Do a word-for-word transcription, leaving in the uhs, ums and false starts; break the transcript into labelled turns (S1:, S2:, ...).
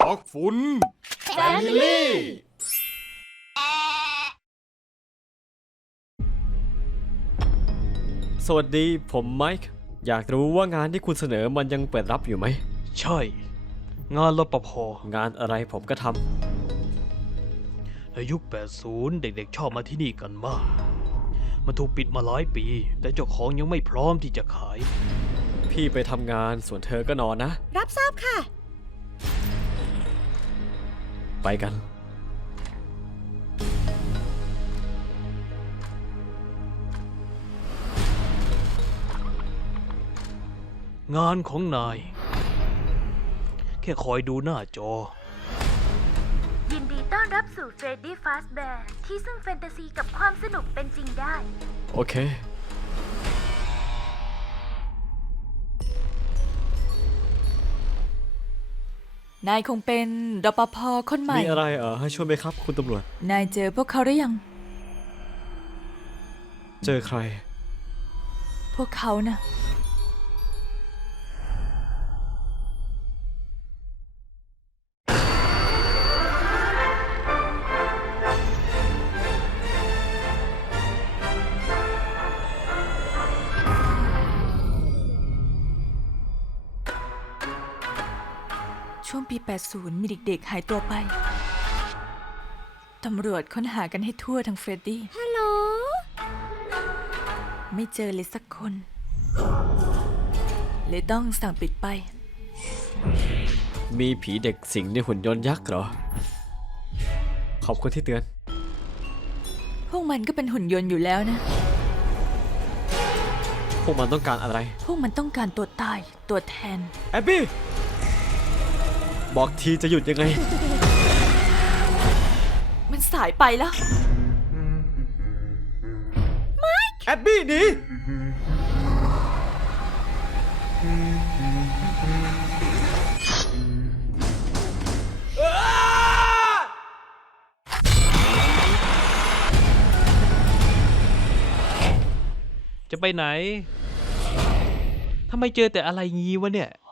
S1: ปักฝุ่น Family
S2: สวัสดีผมไมค์อยากรู้ว่างานที่คุณเสนอมันยังเปิดรับอยู่ไหม
S3: ใช่ งานรปภ.
S2: งานอะไรผมก็ท
S3: ในยุค แปดสิบ เด็กๆชอบมาที่นี่กันมาก มันถูกปิดมาหลายปี แต่เจ้าของยังไม่พร้อมที่จะขาย
S2: ำพี่ไปทำงานส่วนเธอก็นอนนะ
S4: รับทราบค่ะ
S2: ไปกัน
S3: งานของนาย แค่คอยดูหน้าจอ
S5: ยินดีต้อนรับสู่ Freddy Fazbear ที่ซึ่งแฟนตาซีกับความสนุกเป็นจริงได้
S2: โอเค
S4: นายคงเป็นรปภคนใหม่
S2: มีอะไรเออให้ช่วยไหมครับคุณตำรวจ
S4: นายเจอพวกเขาหรือยัง
S2: เจอใคร
S4: พวกเขานะ่ะช่วงปี แปดสิบ มีเด็กๆหายตัวไป ตำรวจค้นหากันให้ทั่วทั้งเฟรดดี้ ฮัลโหล ไม่เจอเลยสักคน เลยต้องสั่งปิดไป
S2: มีผีเด็กสิงในหุ่นยนต์ยักษ์เหรอ ขอบคุณที่เตือน
S4: พวกมันก็เป็นหุ่นยนต์อยู่แล้วนะ
S2: พวกมันต้องการอะไร
S4: พวกมันต้องการตัวตาย ตัวแทน
S2: แอบบี้ บอกทีจะหยุดยังไง
S4: มันสายไปแล้ว
S2: แอบบี้หนี
S3: จะไปไหน ทำไมเจอแต่อะไรงี้วะเนี่ย